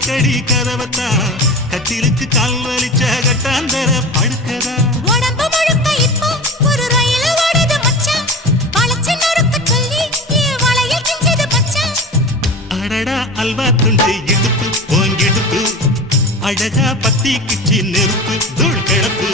கடி கதவத்தான் கட்டிலுக்கு கால் வலிச்ச கட்டாந்தர படுக்கதா உடம்பு முழுக்க இப்போ ஒரு ரயில் ஓடுது மச்சான் வளைச்சு நறுக்க சொல்லி வளையல் கிஞ்சது மச்சான் அடடா அல்வா துண்டு இடுப்பு போங்கிடுப்பு அழகா பத்தி கிச்சி நெருப்பு தூள் கிளப்பு